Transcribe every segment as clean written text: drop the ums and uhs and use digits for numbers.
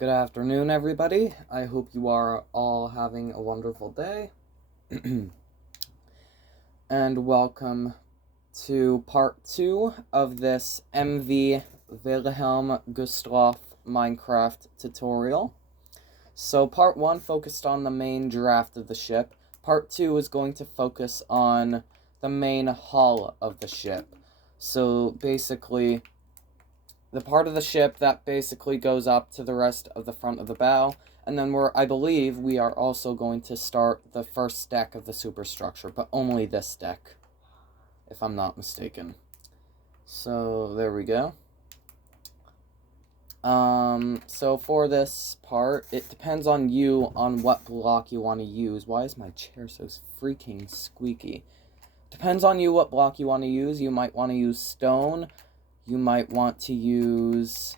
Good afternoon, everybody. I hope you are all having a wonderful day. And welcome to part 2 of this MV Wilhelm Gustloff Minecraft tutorial. So part 1 focused on the main draft of the ship. Part 2 is going to focus on the main hull of the ship. So basically, the part of the ship that basically goes up to the rest of the front of the bow, and then I believe we are also going to start the first deck of the superstructure, but only this deck, if I'm not mistaken. So there we go. So for this part, it depends on you on what block you want to use. Why is my chair so freaking squeaky? Depends on you what block you want to use. You might want to use stone. You might want to use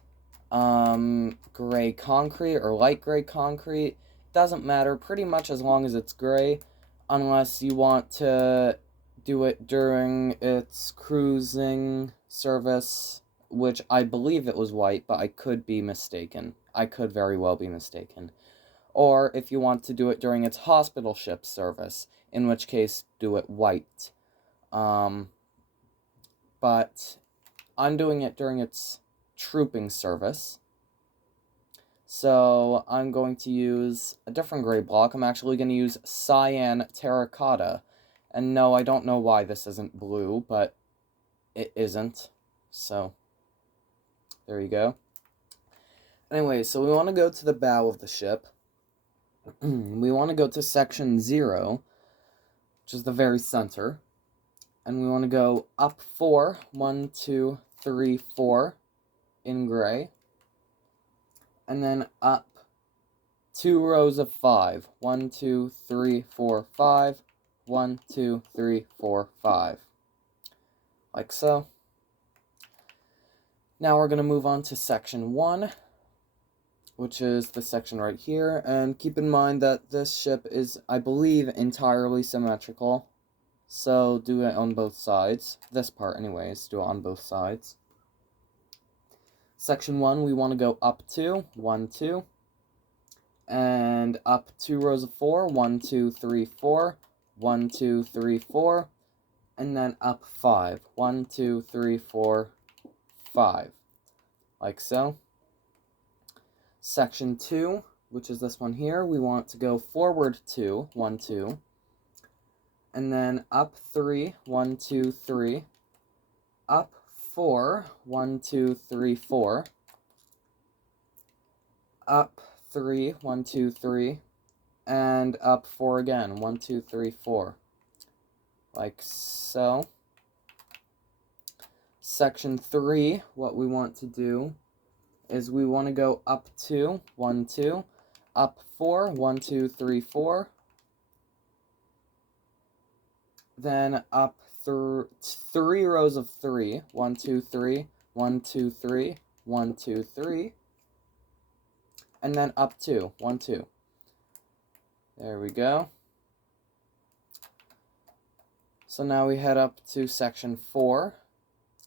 gray concrete or light gray concrete. Doesn't matter, pretty much as long as it's gray, unless you want to do it during its cruising service, which I believe it was white, but I could be mistaken. I could very well be mistaken. Or if you want to do it during its hospital ship service, in which case do it white. But I'm doing it during its trooping service. So I'm going to use a different gray block. I'm actually going to use cyan terracotta. And no, I don't know why this isn't blue, but it isn't. So there you go. Anyway, so we want to go to the bow of the ship. We want to go to section 0, which is the very center. And we want to go up 4, 1, 2, 3, 4 in gray. And then up 2 rows of 5. 1, 2, 3, 4, 5. 1, 2, 3, 4, 5. Like so. Now we're going to move on to section 1, which is the section right here. And keep in mind that this ship is, I believe, entirely symmetrical. So do it on both sides. This part anyways, do it on both sides. Section 1, we want to go up 2, 1, 2. And up 2 rows of 4, 1, 2, 3, 4. 1, 2, 3, 4. And then up 5, 1, 2, 3, 4, 5. Like so. Section 2, which is this one here, we want to go forward 2, 1, 2. And then up 3, 1, 2, 3. Up 4, 1, 2, 3, 4. Up 3, 1, 2, 3. And up 4 again, 1, 2, 3, 4. Like so. Section 3, what we want to do is we want to go up 2, 1, 2. Up 4, 1, 2, 3, 4. Then up 3 rows of 3. 1, 2, 3. 1, 2, 3. 1, 2, 3. And then up 2. 1, 2. There we go. So now we head up to section 4.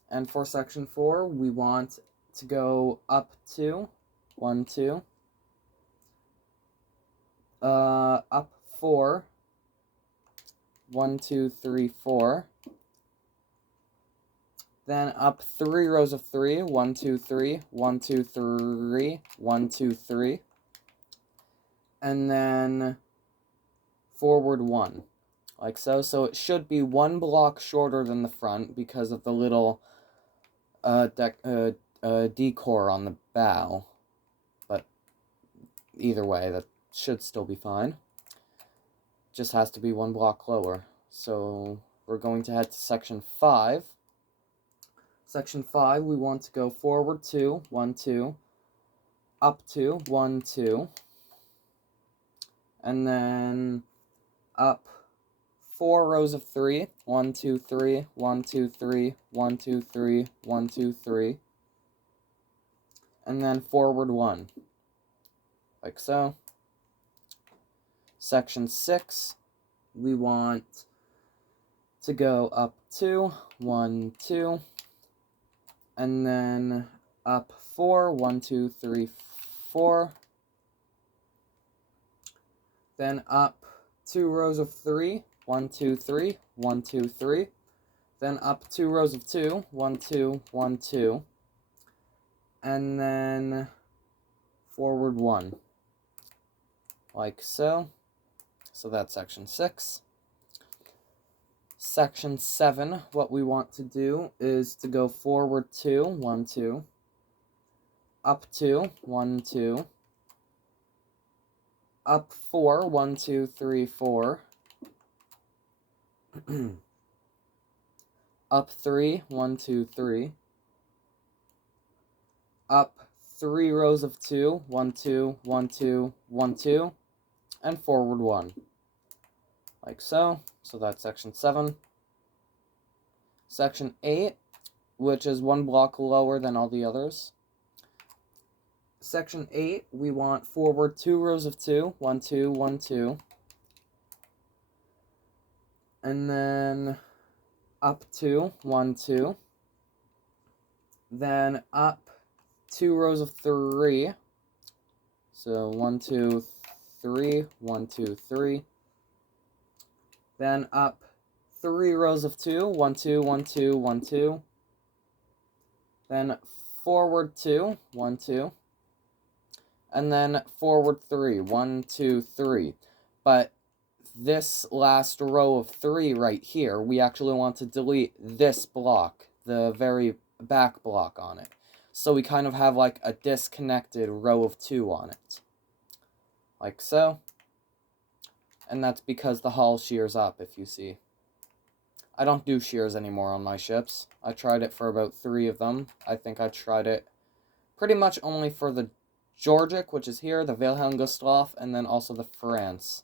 And for section 4, we want to go up 2. 1, 2. Up 4. 1, 2, 3, 4. Then up 3 rows of 3. 1, 2, 3. 1, 2, 3. 1, 2, 3. And then forward 1. Like so. So it should be 1 block shorter than the front because of the little decor on the bow. But either way, that should still be fine. Just has to be 1 block lower. So we're going to head to section 5. Section 5, we want to go forward 2, 1, 2, up 2, 1, 2, and then up 4 rows of 3, 1, 2, 3, 1, 2, 3, 1, 2, 3, 1, 2, 3, and then forward 1, like so. Section 6, we want to go up 2, 1, 2, and then up 4, 1, 2, 3, 4, then up 2 rows of 3, 1, 2, 3, 1, 2, 3, then up 2 rows of 2, 1, 2, 1, 2, and then forward 1, like so. So that's section 6. Section 7, what we want to do is to go forward 2, 1, 2, up 2, 1, 2, up 4, 1, 2, 3, 4, up 3, 1, 2, 3, up 3 rows of 2, 1, 2, 1, 2, 1, 2, and forward 1, like so. So that's section 7. Section 8, which is 1 block lower than all the others. Section 8, we want forward 2 rows of 2, 1, 2, 1, 2, and then up 2, 1, 2, then up 2 rows of 3, so 1, 2, 3, 1, 2, 3, then up 3 rows of 2, 1, 2, 1, 2, 1, 2, then forward 2, 1, 2, and then forward 3, 1, 2, 3. But this last row of 3 right here, we actually want to delete this block, the very back block on it. So we kind of have like a disconnected row of 2 on it, like so. And that's because the hull shears up, if you see. I don't do shears anymore on my ships. I tried it for about 3 of them. I think I tried it pretty much only for the Georgic, which is here, the Wilhelm Gustloff, and then also the France.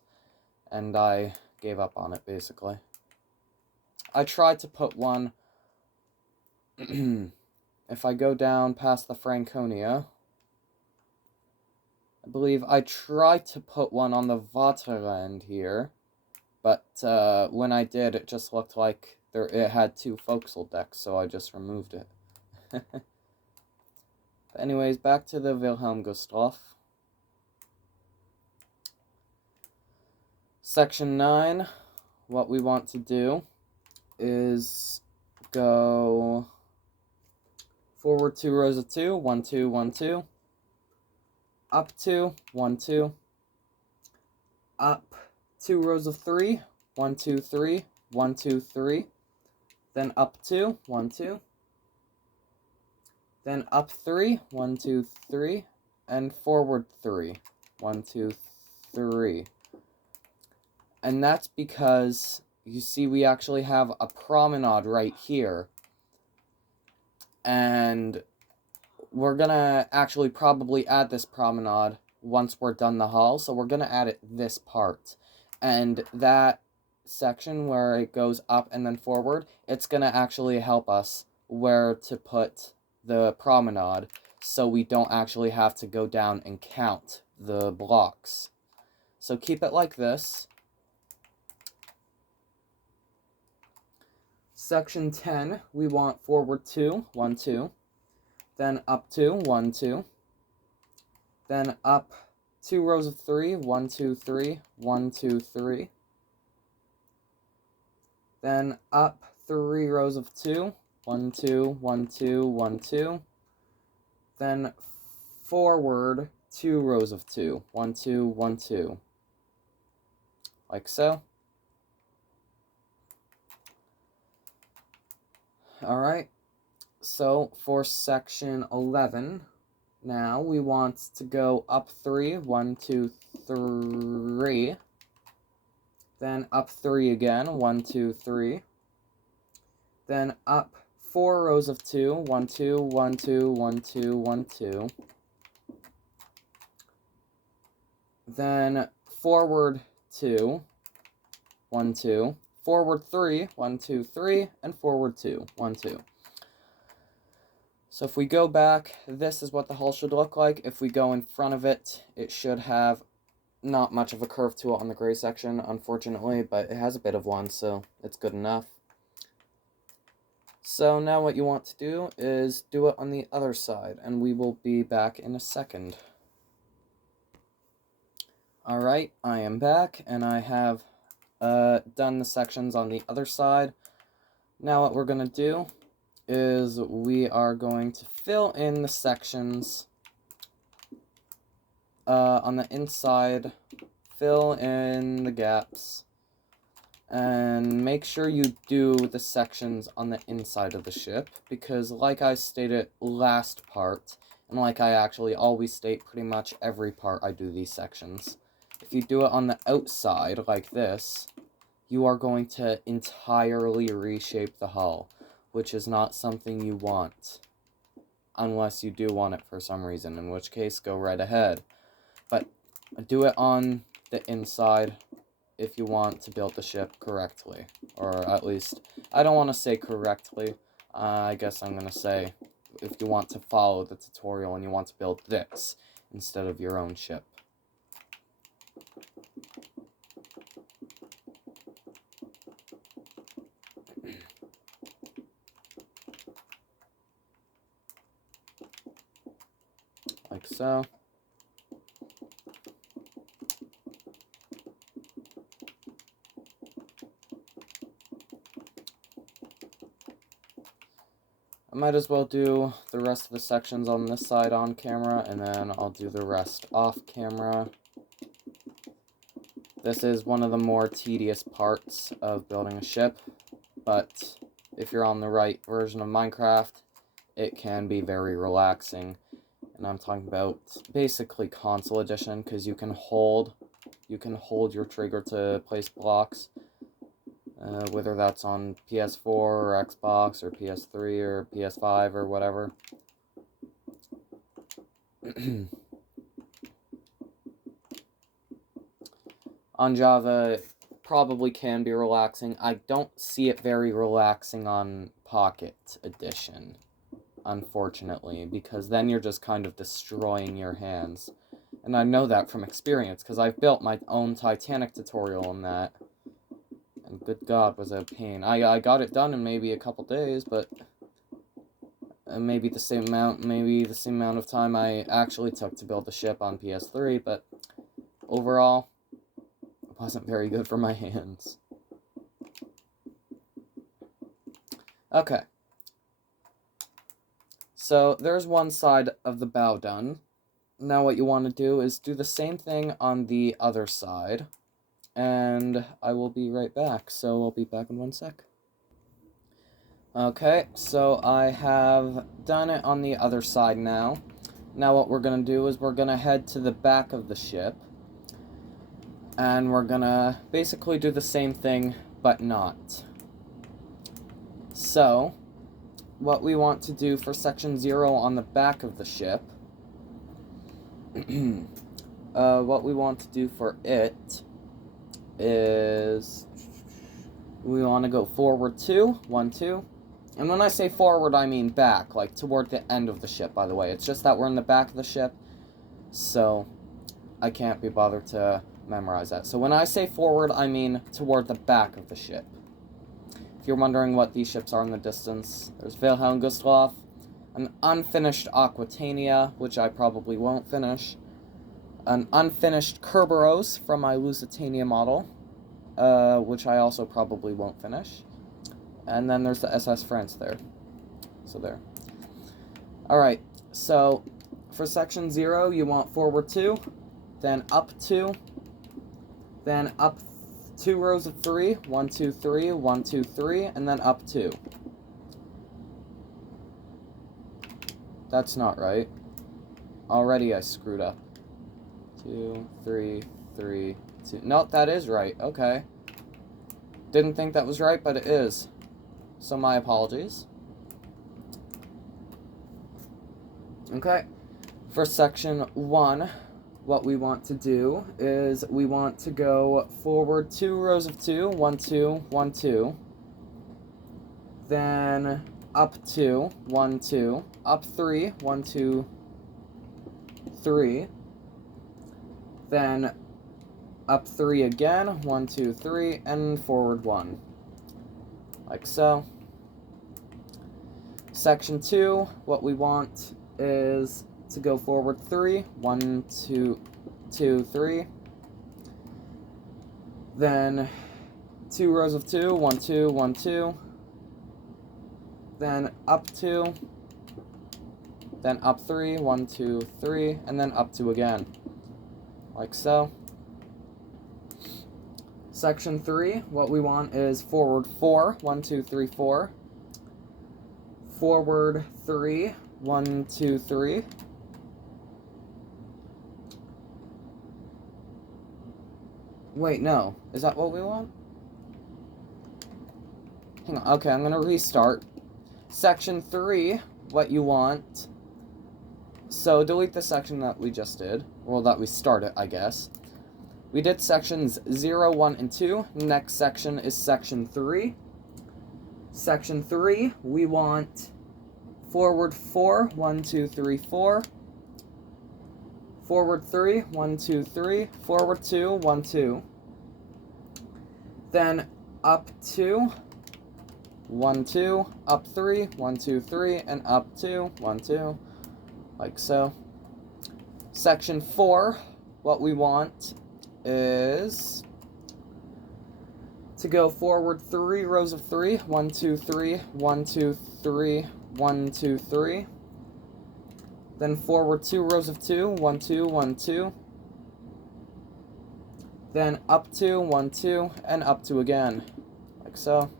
And I gave up on it, basically. I tried to put one... If I go down past the Franconia, I believe I tried to put one on the Vaterland here, but when I did, it just looked like it had 2 forecastle decks, so I just removed it. But anyways, back to the Wilhelm Gustloff. Section 9, what we want to do is go forward 2 rows of 2, 1, 2, 1, 2, up 2, 1, 2, up 2 rows of 3, 1, 2, 3, 1, 2, 3, then up 2, 1, 2, then up 3, 1, 2, 3, and forward 3, 1, 2, 3. And that's because, you see, we actually have a promenade right here. And we're gonna actually probably add this promenade once we're done the hull. So we're gonna add it this part. And that section where it goes up and then forward, it's gonna actually help us where to put the promenade, so we don't actually have to go down and count the blocks. So keep it like this. Section 10, we want forward 2, 1, 2, then up 2, 1, 2, then up 2 rows of 3, 1, 2, 3, 1, 2, 3, then up 3 rows of 2, 1, 2, 1, 2, 1, 2, then forward 2 rows of 2, 1, 2, 1, 2, like so. Alright, so for section 11, now we want to go up 3, 1, 2, 3, then up 3 again, 1, 2, 3, then up 4 rows of 2, 1, 2, 1, 2, 1, 2, 1, 2, then forward 2, 1, 2, forward 3, 1, 2, 3, and forward 2, 1, 2. So if we go back, this is what the hull should look like. If we go in front of it, it should have not much of a curve to it on the gray section, unfortunately, but it has a bit of one, so it's good enough. So now what you want to do is do it on the other side, and we will be back in a second. Alright, I am back, and I have done the sections on the other side. Now what we're going to do is we are going to fill in the sections on the inside, fill in the gaps, and make sure you do the sections on the inside of the ship, because like I stated last part, and like I actually always state pretty much every part I do these sections, if you do it on the outside like this, you are going to entirely reshape the hull, which is not something you want. Unless you do want it for some reason, in which case, go right ahead. But do it on the inside if you want to build the ship correctly. Or at least, I don't want to say correctly. I guess I'm going to say if you want to follow the tutorial and you want to build this instead of your own ship. Like so. I might as well do the rest of the sections on this side on camera, and then I'll do the rest off camera. This is one of the more tedious parts of building a ship, but if you're on the right version of Minecraft, it can be very relaxing. And I'm talking about basically console edition, because you can hold your trigger to place blocks, whether that's on PS4 or Xbox or PS3 or PS5 or whatever. On Java, it probably can be relaxing. I don't see it very relaxing on Pocket Edition, unfortunately, because then you're just kind of destroying your hands. And I know that from experience, because I've built my own Titanic tutorial on that. And good God, was it a pain. I got it done in maybe a couple days, but maybe the same amount of time I actually took to build the ship on PS3, but overall, it wasn't very good for my hands. Okay. So, there's one side of the bow done. Now what you want to do is do the same thing on the other side. And I will be right back, so I'll be back in 1 sec. Okay, so I have done it on the other side now. Now what we're going to do is we're going to head to the back of the ship. And we're going to basically do the same thing, but not. So, what we want to do for section 0 on the back of the ship, what we want to do for it is we want to go forward 2, 1, 2. And when I say forward, I mean back, like toward the end of the ship, by the way. It's just that we're in the back of the ship, so I can't be bothered to memorize that. So when I say forward, I mean toward the back of the ship. If you're wondering what these ships are in the distance, there's Wilhelm Gustloff, an unfinished Aquitania, which I probably won't finish, an unfinished Kerberos from my Lusitania model, which I also probably won't finish, and then there's the SS France there. So there. Alright, so for section 0, you want forward 2, then up 2, then up 2 rows of 3, 1, 2, 3, 1, 2, 3, and then up 2. That's not right. Already I screwed up. 2, 3, 3, 2. No, that is right. Okay. Didn't think that was right, but it is. So my apologies. Okay. For section 1, what we want to do is we want to go forward 2 rows of 2, 1, 2, 1, 2. Then up 2, 1, 2. Up 3, 1, 2, 3. Then up 3 again, 1, 2, 3, and forward 1. Like so. Section 2, what we want is to go forward 3, 1, 2, 2, 3. Then 2 rows of 2, 1, 2, 1, 2. Then up 2. Then up 3, 1, 2, 3, and then up 2 again. Like so. Section 3, what we want is forward 4, 1, 2, 3, 4. Forward 3, 1, 2, 3. Wait, no. Is that what we want? Hang on. Okay, I'm going to restart. Section 3, what you want. So, delete the section that we just did. Well, that we started, I guess. We did sections 0, 1, and 2. Next section is section 3. Section 3, we want forward 4, 1, 2, 3, 4. Forward 3, 1, 2, 3. Forward 2, 1, 2. Then up 2, 1, 2. Up 3, 1, 2, 3. And up 2, 1, 2. Like so. Section 4, what we want is to go forward 3 rows of 3, 1, 2, 3, 1, 2, 3, 1, 2, 3. Then forward 2 rows of 2, 1, 2, 1, 2. Then up 2, 1, 2, and up 2 again, like so.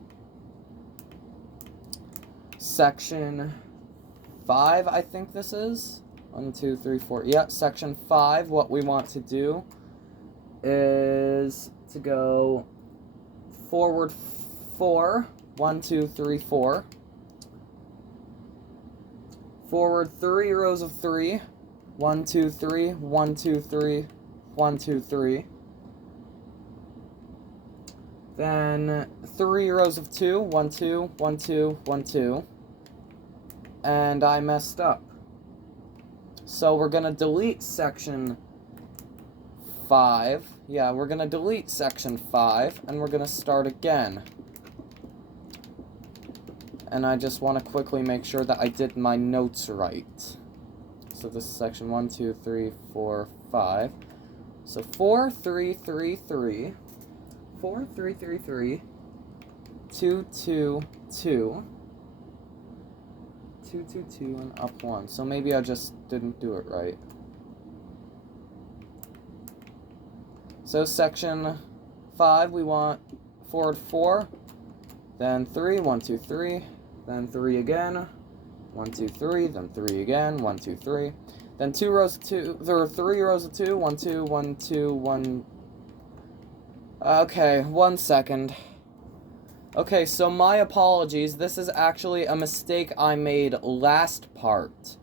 Section 5, I think this is. 1, 2, 3, 4. Yep, section 5, what we want to do is to go forward 4, 1, 2, 3, 4. Forward 3 rows of 3, 1, 2, 3, 1, 2, 3, 1, 2, 3. Then 3 rows of 2, 1, 2, 1, 2, 1, 2. And I messed up. So we're going to delete section 5. Yeah, we're going to delete section 5, and we're going to start again. And I just want to quickly make sure that I did my notes right. So this is section 1, 2, 3, 4, 5. So 4, 3, 3, 3. 4, 3, 3, 3. 2, 2, 2. 2, 2, 2, and up 1. So maybe I just didn't do it right. So section 5, we want forward 4, then 3, 1, 2, 3, then 3 again, 1, 2, 3, then 3 again, 1, 2, 3, then 2 rows of 2, there are 3 rows of 2, 1, 2, 1, 2, 1. Okay, 1 second. Okay, so my apologies. This is actually a mistake I made last part.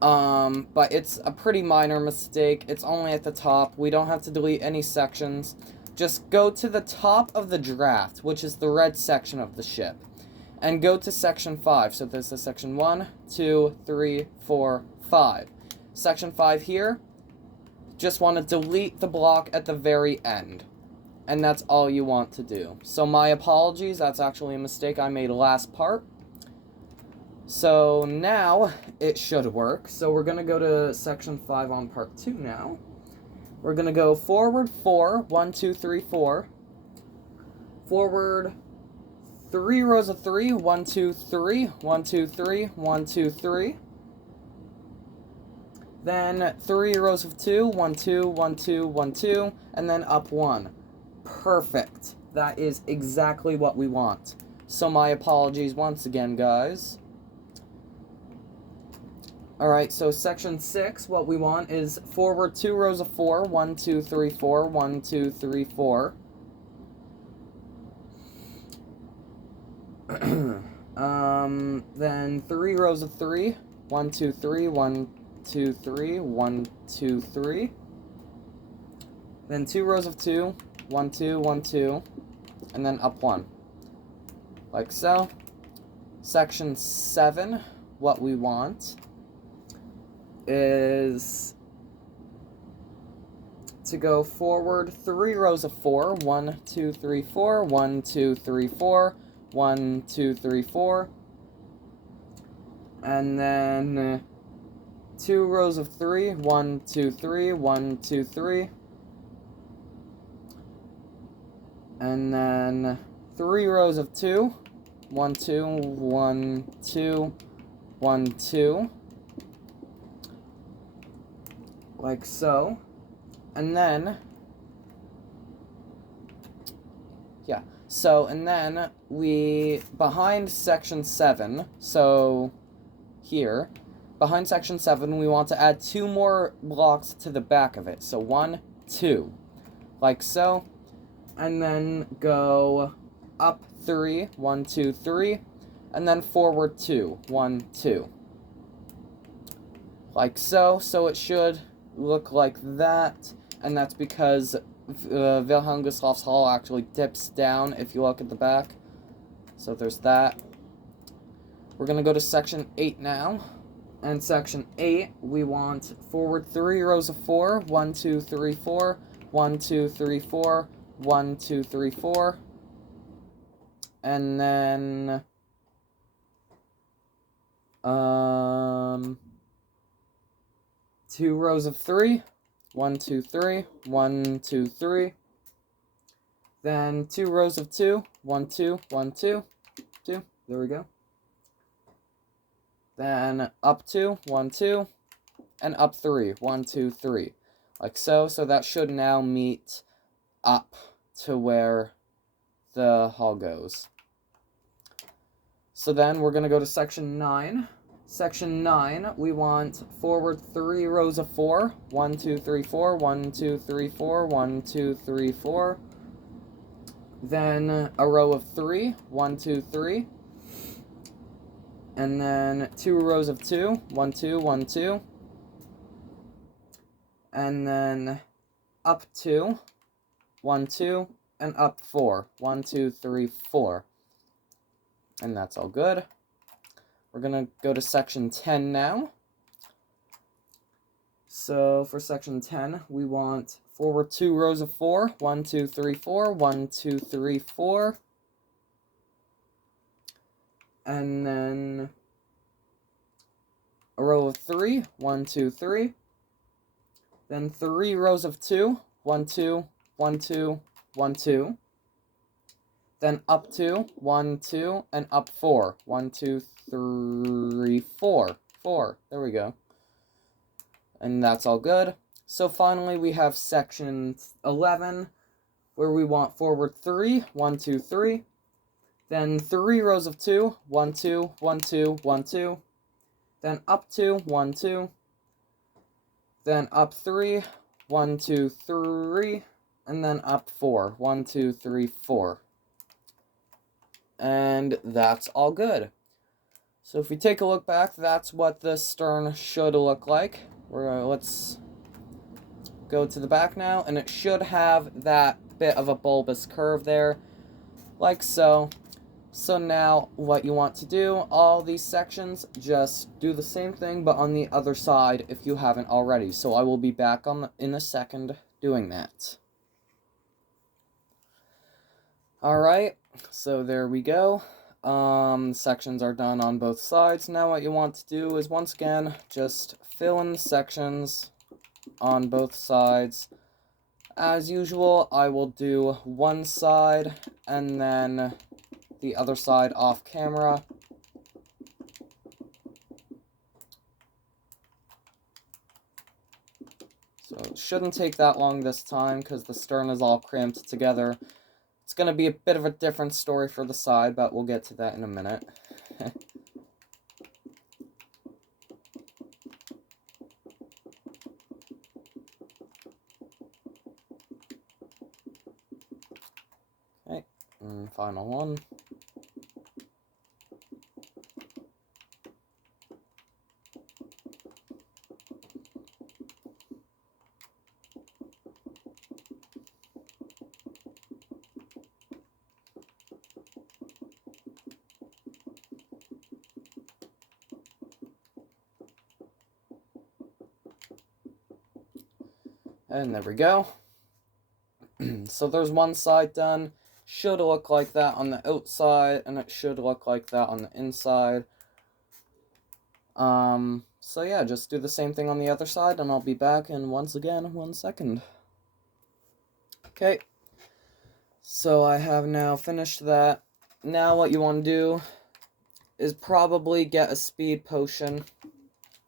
But it's a pretty minor mistake. It's only at the top. We don't have to delete any sections. Just go to the top of the draft, which is the red section of the ship, and go to section 5. So this is section 1, 2, 3, 4, 5. Section 5 here, just want to delete the block at the very end. And that's all you want to do. So my apologies, that's actually a mistake I made last part. So now it should work. So we're going to go to section 5 on part 2 now. We're going to go forward 4, 1, 2, 3, 4. Forward 3 rows of 3, 1, 2, 3, 1, 2, 3, 1, 2, 3. Then 3 rows of 2, 1, 2, 1, 2, 1, 2, and then up 1. Perfect. That is exactly what we want. So my apologies once again, guys. Alright, so section 6, what we want is forward 2 rows of 4, 1, 2, 3, 4, 1, 2, 3, 4. Then 3 rows of 3, 1, 2, 3, 1, 2, 3, 1, 2, 3. Then 2 rows of 2, 1, 2, 1, 2, and then up 1. Like so. Section 7, what we want is to go forward 3 rows of 4, 1, 2, 3, 4, 1, 2, 3, 4, 1, 2, 3, 4, and then 2 rows of 3, 1, 2, 3, 1, 2, 3, And then 3 rows of 2. 1, 2, 1, 2, 1, 2. Like so. And then, yeah. So, and then behind section 7, so here, behind section 7, we want to add 2 more blocks to the back of it. So 1, 2. Like so. And then go up 3, 1, 2, 3. And then forward 2, 1, 2. Like so. So it should look like that. And that's because Wilhelm Gustloff's hall actually dips down if you look at the back. So there's that. We're going to go to section 8 now. And section 8, we want forward 3 rows of 4. 1, 2, 3, 4. 1, 2, 3, 4. 1, 2, 3, 4. And then 2 rows of 3. 1, 2, 3. 1, 2, 3. Then 2 rows of 2. 1, 2, 1, 2. 2. There we go. Then up 2, 1, 2. And up 3, 1, 2, 3. Like so. So that should now meet up to where the hall goes. So then we're going to go to section 9. Section 9, we want forward 3 rows of 4. 1, 2, 3, 4. 1, 2, 3, 4. 1, 2, 3, 4. Then a row of 3. 1, 2, 3. And then 2 rows of 2. 1, 2, 1, 2. And then up 2. 1, 2. And up 4. 1, 2, 3, 4. And that's all good. We're going to go to section 10 now. So for section 10, we want forward 2 rows of 4. 1, 2, 3, 4. 1, 2, 3, 4. And then a row of 3. 1, 2, 3. Then 3 rows of 2. 1, 2, 1, 2, 1, 2. Then up 2, 1, 2, and up 4. 1, 2, 3, 4. 4. There we go. And that's all good. So finally we have section 11, where we want forward 3. 1, 2, 3. Then 3 rows of 2. 1, 2, 1, 2, 1, 2. Then up 2, 1, 2. Then up 3. 1, 2, 3. And then up 4. 1, 2, 3, 4. And that's all good. So if we take a look back, that's what the stern should look like. Let's go to the back now, and it should have that bit of a bulbous curve there, like so. So now what you want to do, all these sections, just do the same thing, but on the other side if you haven't already. So I will be back in a second doing that. Alright, so there we go. Sections are done on both sides. Now what you want to do is, once again, just fill in the sections on both sides. As usual, I will do one side and then the other side off camera. So it shouldn't take that long this time because the stern is all cramped together. It's going to be a bit of a different story for the side, but we'll get to that in a minute. Okay, and final one. And there we go. So there's one side done. Should look like that on the outside, and it should look like that on the inside. So yeah, just do the same thing on the other side, and I'll be back in, once again, 1 second. Okay. So I have now finished that. Now what you want to do is probably get a speed potion.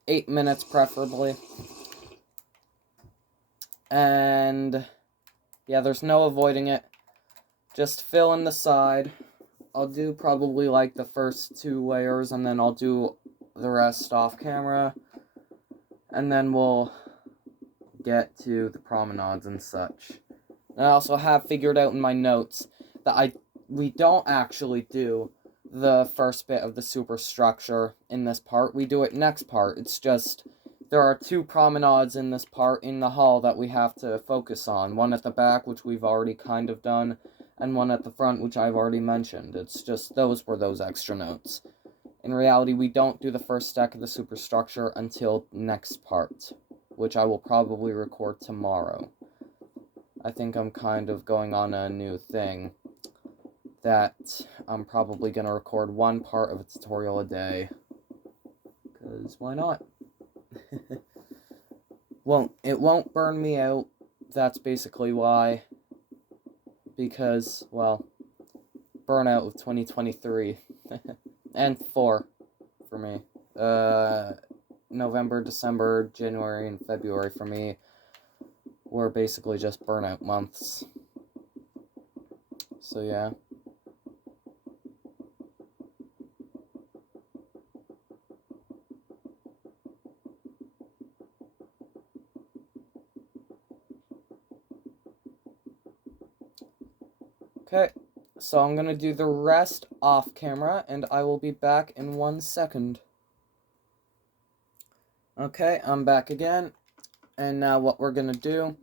8 minutes preferably. And yeah, there's no avoiding it. Just fill in the side. I'll do probably like the first 2 layers, and then I'll do the rest off camera. And then we'll get to the promenades and such. And I also have figured out in my notes that we don't actually do the first bit of the superstructure in this part. We do it next part. It's just there are 2 promenades in this part in the hall that we have to focus on. One at the back, which we've already kind of done, and one at the front, which I've already mentioned. It's just those were those extra notes. In reality, we don't do the first stack of the superstructure until next part, which I will probably record tomorrow. I think I'm kind of going on a new thing that I'm probably going to record 1 part of a tutorial a day. Because why not? It won't burn me out. That's basically why. Because, well, burnout of 2023. And 4 for me. November, December, January, and February for me were basically just burnout months. So yeah. Okay, so I'm gonna do the rest off camera, and I will be back in 1 second. Okay, I'm back again, and now what we're gonna do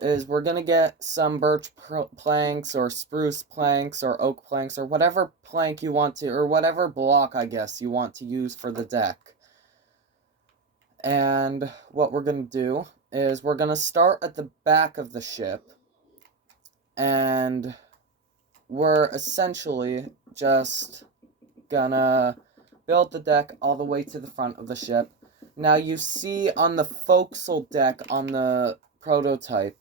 is we're gonna get some birch planks, or spruce planks, or oak planks, or whatever plank you want to, or whatever block, I guess, you want to use for the deck. And what we're gonna do is we're gonna start at the back of the ship, and we're essentially just gonna build the deck all the way to the front of the ship. Now you see on the forecastle deck on the prototype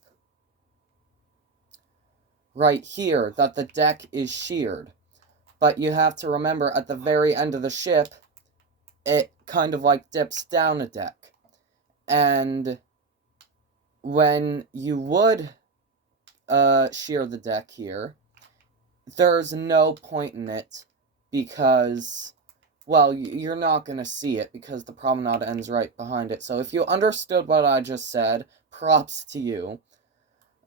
right here that the deck is sheared. But you have to remember at the very end of the ship, it kind of like dips down a deck. And when you would shear the deck here, there's no point in it because, well, you're not going to see it because the promenade ends right behind it. So if you understood what I just said, props to you.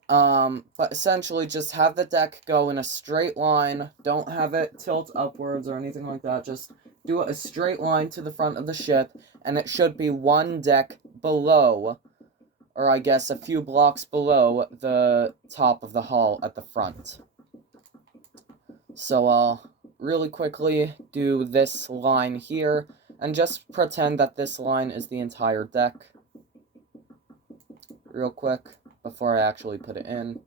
But essentially just have the deck go in a straight line. Don't have it tilt upwards or anything like that. Just do a straight line to the front of the ship, and it should be 1 deck below, or I guess a few blocks below the top of the hall at the front. So I'll really quickly do this line here, and just pretend that this line is the entire deck. Real quick, before I actually put it in.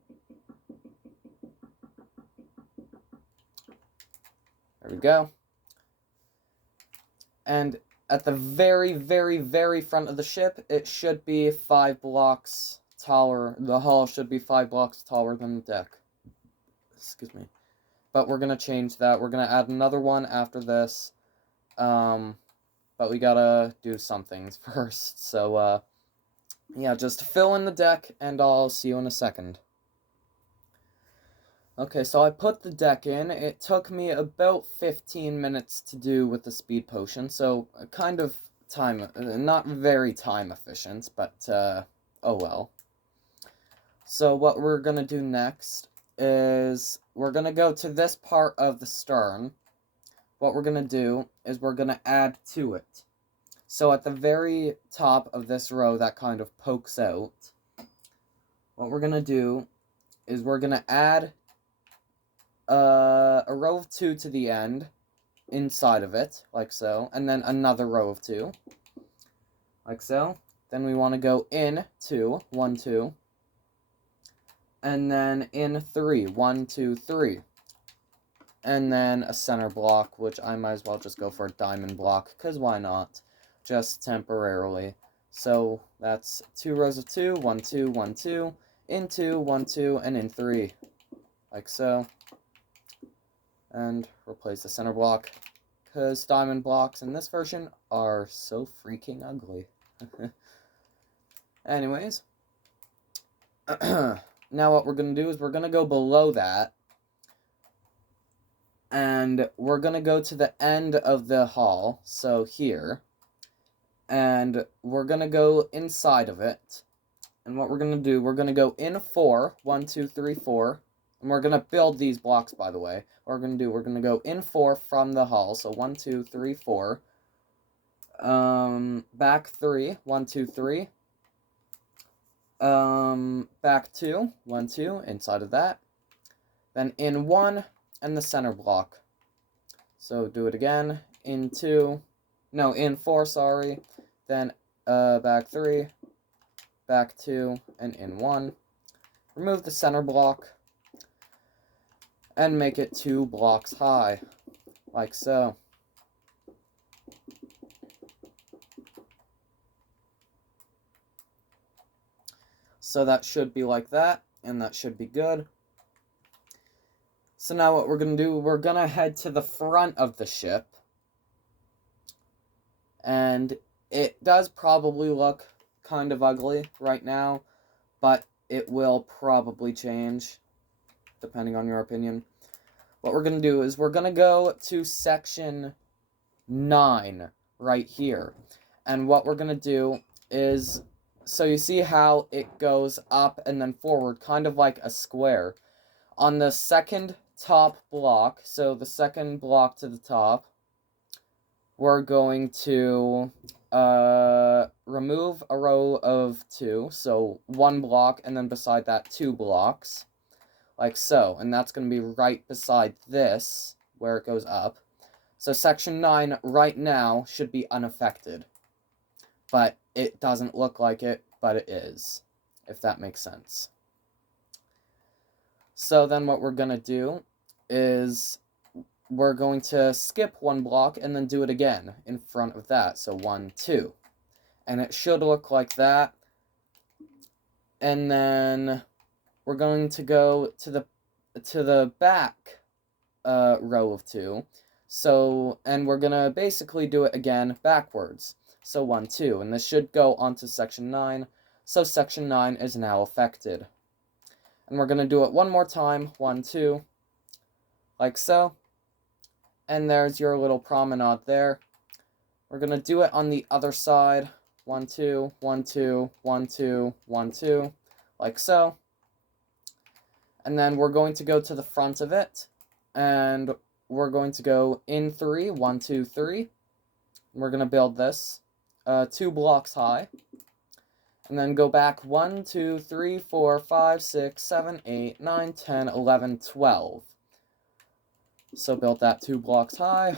There we go. And at the very, very, very front of the ship, it should be 5 blocks taller. The hull should be 5 blocks taller than the deck. Excuse me. But we're going to change that. We're going to add another one after this. But we gotta do some things first. So, yeah, just fill in the deck, and I'll see you in a second. Okay, so I put the deck in. It took me about 15 minutes to do with the speed potion, so kind of not very time efficient, but, oh well. So what we're gonna do next is we're gonna go to this part of the stern. What we're gonna do is we're gonna add to it. So at the very top of this row that kind of pokes out, what we're gonna do is we're gonna add a row of 2 to the end inside of it, like so, and then another row of 2, like so. Then we want to go in 2, 1, 2, and then in 3, 1, 2, 3, and then a center block, which I might as well just go for a diamond block, because why not, just temporarily. So that's 2 rows of 2, 1, 2, 1, 2, in 2, 1, 2, and in 3. like so. And replace the center block, because diamond blocks in this version are so freaking ugly. Anyways, now what we're going to do is we're going to go below that, and we're going to go to the end of the hall, so here, and we're going to go inside of it, and what we're going to do, we're going to go in 4, 1, 2, 3, 4, and we're going to build these blocks, by the way. What we're going to do, we're going to go in 4 from the hall, so 1, 2, 3, 4, back 3, 1, 2, 3, back 2, 1, 2, inside of that, then in 1, and the center block. So do it again, in 4, sorry, then, back 3, back 2, and in 1. Remove the center block, and make it 2 blocks high, like so. So that should be like that, and that should be good. So now what we're going to do, we're going to head to the front of the ship. And it does probably look kind of ugly right now, but it will probably change, depending on your opinion. What we're going to do is we're going to go to section 9 right here. And what we're going to do is, so you see how it goes up and then forward, kind of like a square. On the second top block, so the second block to the top, we're going to remove a row of 2, so 1 block, and then beside that 2 blocks, like so, and that's going to be right beside this, where it goes up. So section 9 right now should be unaffected, but it doesn't look like it, but it is, if that makes sense. So then what we're going to do is we're going to skip 1 block and then do it again in front of that. So 1, 2. And it should look like that. And then we're going to go to the back row of 2. So, and we're going to basically do it again backwards. So 1, 2. And this should go onto section 9. So section 9 is now affected. And we're going to do it one more time. 1, 2. Like so. And there's your little promenade there. We're going to do it on the other side. 1, 2, 1, 2, 1, 2, 1, 2. Like so. And then we're going to go to the front of it. And we're going to go in 3. 1, 2, 3. We're going to build this 2 blocks high. And then go back 1, 2, 3, 4, 5, 6, 7, 8, 9, 10, 11, 12. So build that 2 blocks high.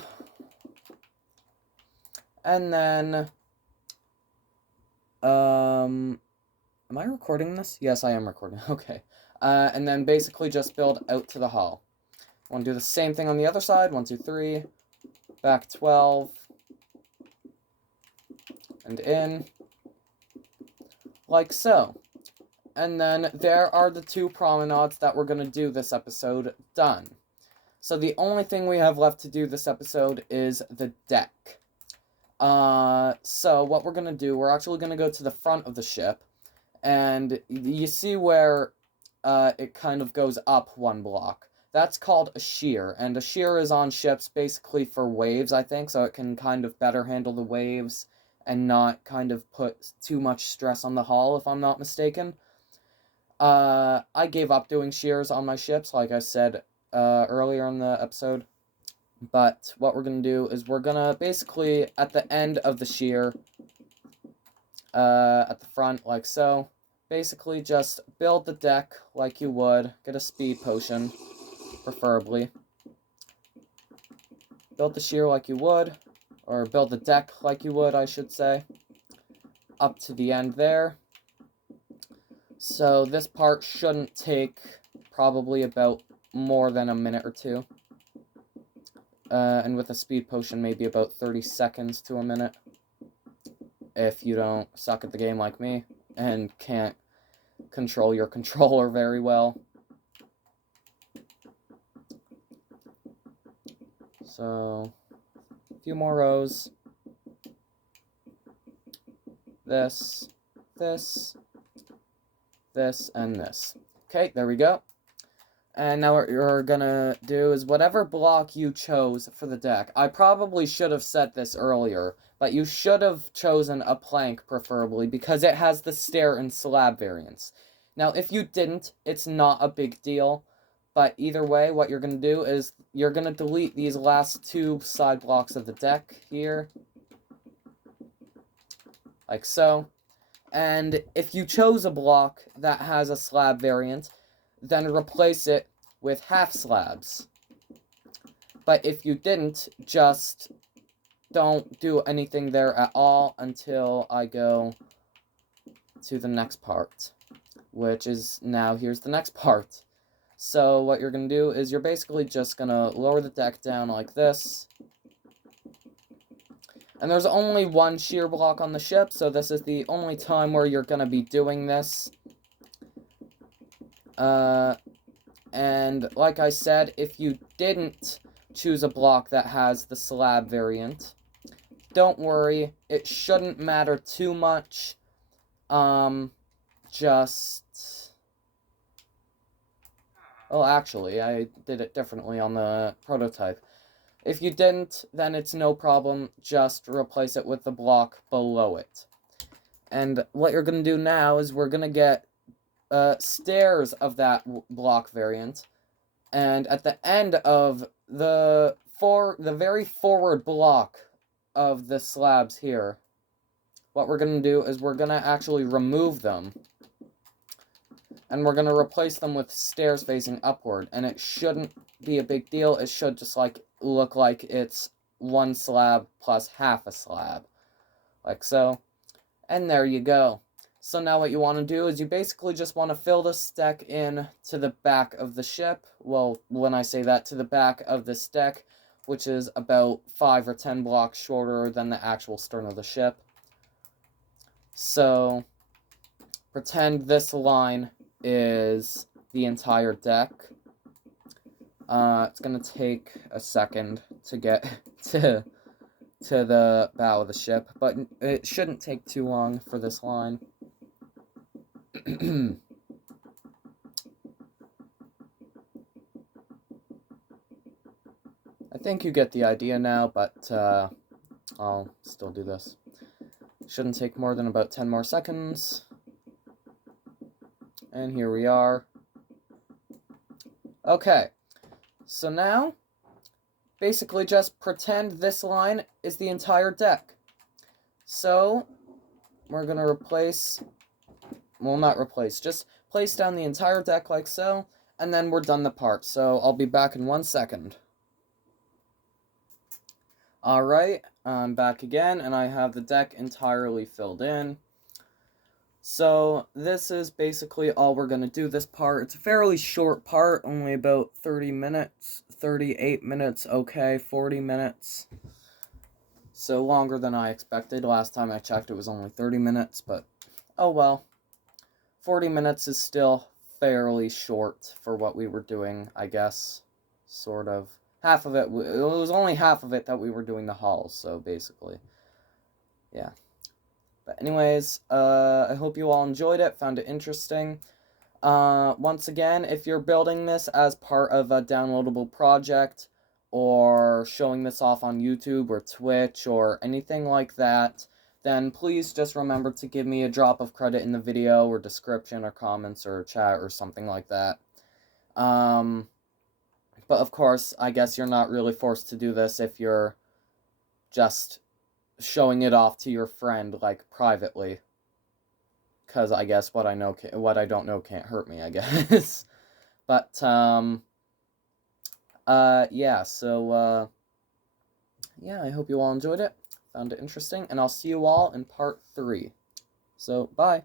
And then, am I recording this? Yes, I am recording. Okay. And then basically just build out to the hall. I want to do the same thing on the other side. 1, 2, 3. Back 12. And in. Like so. And then there are the 2 promenades that we're going to do this episode done. So the only thing we have left to do this episode is the deck. So what we're going to do, we're actually going to go to the front of the ship. And you see where it kind of goes up 1 block. That's called a shear. And a shear is on ships basically for waves, I think. So it can kind of better handle the waves and not kind of put too much stress on the hull, if I'm not mistaken. I gave up doing shears on my ships, like I said earlier in the episode. But what we're going to do is we're going to basically, at the end of the shear, at the front, like so, basically just build the deck like you would. Get a speed potion, preferably. Build the shear like you would. Or build the deck like you would, I should say. Up to the end there. So this part shouldn't take probably about more than a minute or 2. And with a speed potion, maybe about 30 seconds to a minute. If you don't suck at the game like me and can't control your controller very well. So, a few more rows. This, this, this, and this. Okay, there we go. And now what you're gonna do is whatever block you chose for the deck. I probably should have said this earlier, but you should have chosen a plank, preferably, because it has the stair and slab variants. Now, if you didn't, it's not a big deal, but either way, what you're gonna do is you're gonna delete these last two side blocks of the deck here, like so. And if you chose a block that has a slab variant, then replace it with half slabs. But if you didn't, just don't do anything there at all until I go to the next part, which is now, here's the next part. So what you're going to do is you're basically just going to lower the deck down like this. And there's only one shear block on the ship, so this is the only time where you're going to be doing this. And like I said, if you didn't choose a block that has the slab variant, don't worry, it shouldn't matter too much. Well, actually, I did it differently on the prototype. If you didn't, then it's no problem, just replace it with the block below it. And what you're going to do now is we're going to get stairs of that block variant, and at the end of the very forward block of the slabs here, what we're going to do is we're going to actually remove them, and we're going to replace them with stairs facing upward, and it shouldn't be a big deal. It should just look like it's one slab plus half a slab, like so. And there you go. So now what you want to do is you basically just want to fill this deck in to the back of the ship. Well, when I say that, to the back of this deck, which is about 5 or 10 blocks shorter than the actual stern of the ship. So, pretend this line is the entire deck. It's going to take a second to get to the bow of the ship, but it shouldn't take too long for this line. I think you get the idea now, but I'll still do this. Shouldn't take more than about 10 more seconds. And here we are. Okay, so now, basically just pretend this line is the entire deck. So, we're going to replace, well, not replace, just place down the entire deck like so, and then we're done the part. So, I'll be back in 1 second. Alright, I'm back again, and I have the deck entirely filled in. So, this is basically all we're going to do this part. It's a fairly short part, only about 30 minutes, 38 minutes, okay, 40 minutes. So, longer than I expected. Last time I checked it was only 30 minutes, but oh well. 40 minutes is still fairly short for what we were doing, I guess. Sort of. Half of it, it was only half of it that we were doing the hauls, so basically. Yeah. But anyways, I hope you all enjoyed it, found it interesting. Once again, if you're building this as part of a downloadable project, or showing this off on YouTube or Twitch or anything like that, then please just remember to give me a drop of credit in the video or description or comments or chat or something like that. But of course, I guess you're not really forced to do this if you're just showing it off to your friend, like, privately. Because I guess what I don't know can't hurt me, I guess. But, yeah, so, yeah, I hope you all enjoyed it, found it interesting, and I'll see you all in part 3. So, bye.